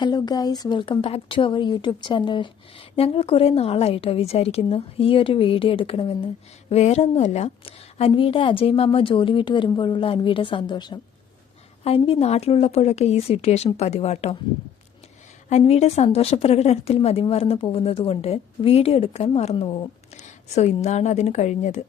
Hello guys, welcome back to our YouTube channel. ഞങ്ങൾ കുറേ നാളായിട്ടോ വിചാരിക്കുന്നു ഈ ഒരു വീഡിയോ എടുക്കണമെന്ന്. വേറെ ഒന്നുമല്ല, അൻവിയുടെ അജയ് മാമ ജോലി വിട്ട് വരുമ്പോഴുള്ള അൻവിയുടെ സന്തോഷം. അൻവി നാട്ടിലുള്ളപ്പോഴൊക്കെ ഈ സിറ്റുവേഷൻ പതിവാട്ടോ. അൻവിയുടെ സന്തോഷ പ്രകടനത്തിൽ മതിമറന്നു പോകുന്നത് കൊണ്ട് വീഡിയോ എടുക്കാൻ മറന്നുപോകും. സോ ഇന്നാണ് അതിന് കഴിഞ്ഞത്.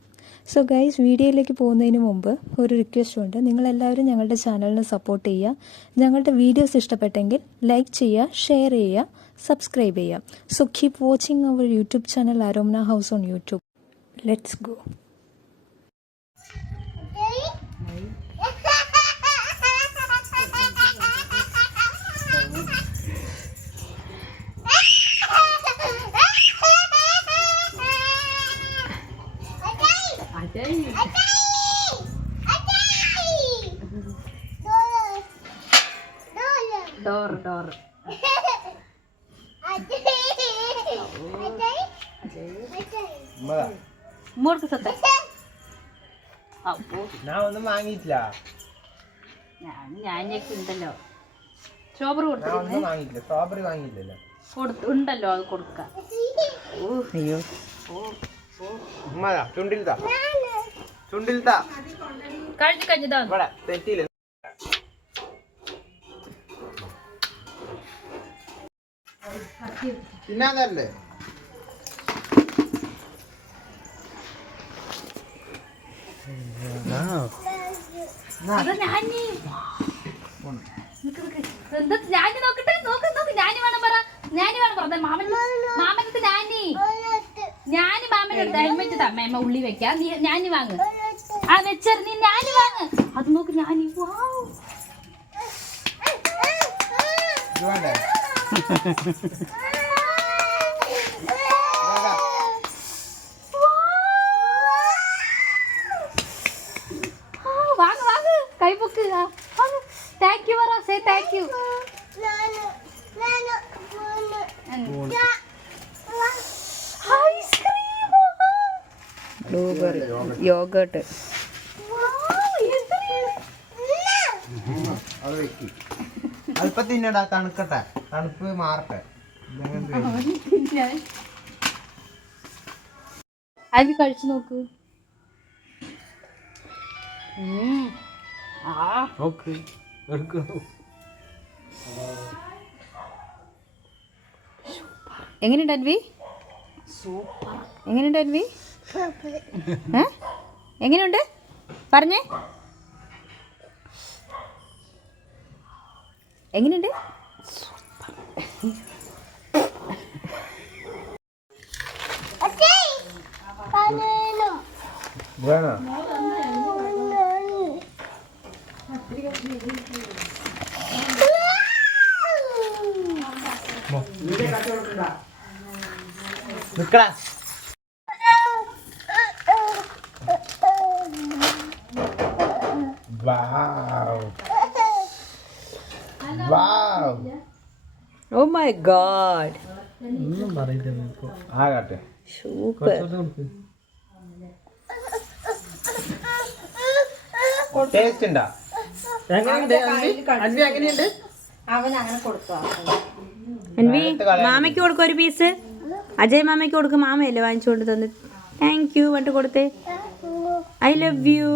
സോ ഗൈസ്, വീഡിയോയിലേക്ക് പോകുന്നതിന് മുമ്പ് ഒരു റിക്വസ്റ്റ് ഉണ്ട്. നിങ്ങളെല്ലാവരും ഞങ്ങളുടെ ചാനലിനെ സപ്പോർട്ട് ചെയ്യുക. ഞങ്ങളുടെ വീഡിയോസ് ഇഷ്ടപ്പെട്ടെങ്കിൽ ലൈക്ക് ചെയ്യുക, ഷെയർ ചെയ്യുക, സബ്സ്ക്രൈബ് ചെയ്യുക. So keep watching our YouTube channel Aromana house on YouTube. Let's go. ഡോർ ഞാൻ ഒന്നും വാങ്ങിയിട്ടില്ല. ഞാനൊക്കെ ഉണ്ടല്ലോ. സ്ട്രോബറി വാങ്ങിയില്ല, സ്ട്രോബറി വാങ്ങിയില്ലല്ലോ. ഉണ്ടല്ലോ, അത് കൊടുക്കാം. അയ്യോ, ചുണ്ടിൽത്താ ചുണ്ടിൽത്താ കഴിഞ്ഞതാ ഇവിടെ തെറ്റിയില്ല. തിന്നാതല്ലേ നോക്കട്ടെ, നോക്ക് ഞാനി വേണം പറ, ഞാനി വേണം പറ. മാമനടുത്ത് ഞാനി മാമനടുത്ത് ഹെൽമെറ്റ് താ, മേമ ഉള്ളി വെക്കാം. നീ ഞാനി വാങ്ങ്, ആ വെച്ചറി നീ ഞാനി വാങ്ങ്. അത് നോക്ക് ഞാനി. വാങ്ങ് വാങ്ങ്, കൈ പൊക്ക്. താങ്ക് യു പറ, say thank you. Blueberry yoghurt. അല്പം തിന്നടാ, തണുക്കട്ടെ, തണുപ്പ് മാറട്ടെ. അത് കഴിച്ചു നോക്ക്. എങ്ങനെയുണ്ട് അൻവി? എങ്ങനെയുണ്ട് അൻവി? എങ്ങനെയുണ്ട് പറഞ്ഞേ, എങ്ങനെയുണ്ട്? വേണോ? നിക്കടാ. ഓ മൈ ഗോഡ്, ആകട്ടെ. സൂപ്പർ. ടേസ്റ്റ് ഉണ്ടാ? അൻവി മാമയ്ക്ക് കൊടുക്കും ഒരു പീസ്. അജയ് മാമയ്ക്ക് കൊടുക്കും. മാമയല്ലേ വാങ്ങിച്ചുകൊണ്ട് തന്നു. താങ്ക് യു പറഞ്ഞിട്ട് കൊടുത്തേ. I love you.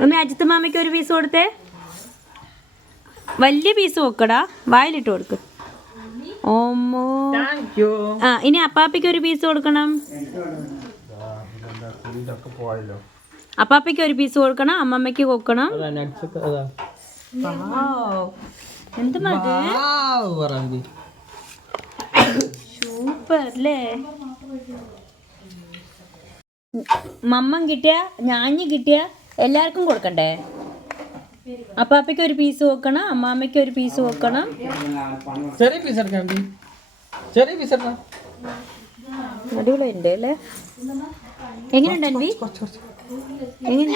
Mummy Ajith മാമയ്ക്ക് ഒരു പീസ് കൊടുത്തേ. വലിയ പീസ് വെക്കടാ, വായിലിട്ട് കൊടുക്ക്. ഓമോ. ആ, ഇനി അപ്പാപ്പിക്ക് ഒരു പീസ് കൊടുക്കണം. അപ്പാപ്പയ്ക്ക് ഒരു പീസ് കൊടുക്കണം, അമ്മമ്മയ്ക്ക് കൊടുക്കണം. എന്ത് മതി, സൂപ്പർ അല്ലേ? മമ്മൻ കിട്ടിയ ഞാഞ്ഞ് കിട്ടിയ എല്ലാവർക്കും കൊടുക്കണ്ടേ? അപ്പാപ്പയ്ക്ക് ഒരു പീസ് വെക്കണം, അമ്മാമ്മയ്ക്ക് ഒരു പീസ് വെക്കണം. അടിപൊളിയുണ്ട് അല്ലേ? എങ്ങനെയുണ്ട് അൻവി? എങ്ങനെ?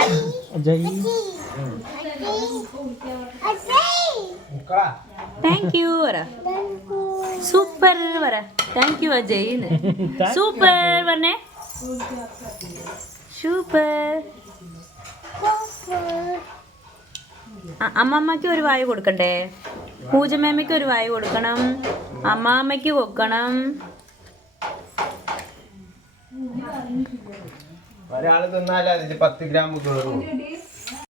താങ്ക് യു പറ. സൂപ്പർ പറ. Thank you Ajay. സൂപ്പർ പറഞ്ഞേ. സൂപ്പർ. അമ്മമ്മക്ക് ഒരു വായ കൊടുക്കണ്ടേ? പൂജമേമ്മയ്ക്ക് ഒരു വായ കൊടുക്കണം, അമ്മാമ്മയ്ക്ക് വെക്കണം. ഒരാള് തിന്നാലും അതിന് 10 ഗ്രാം കയറും.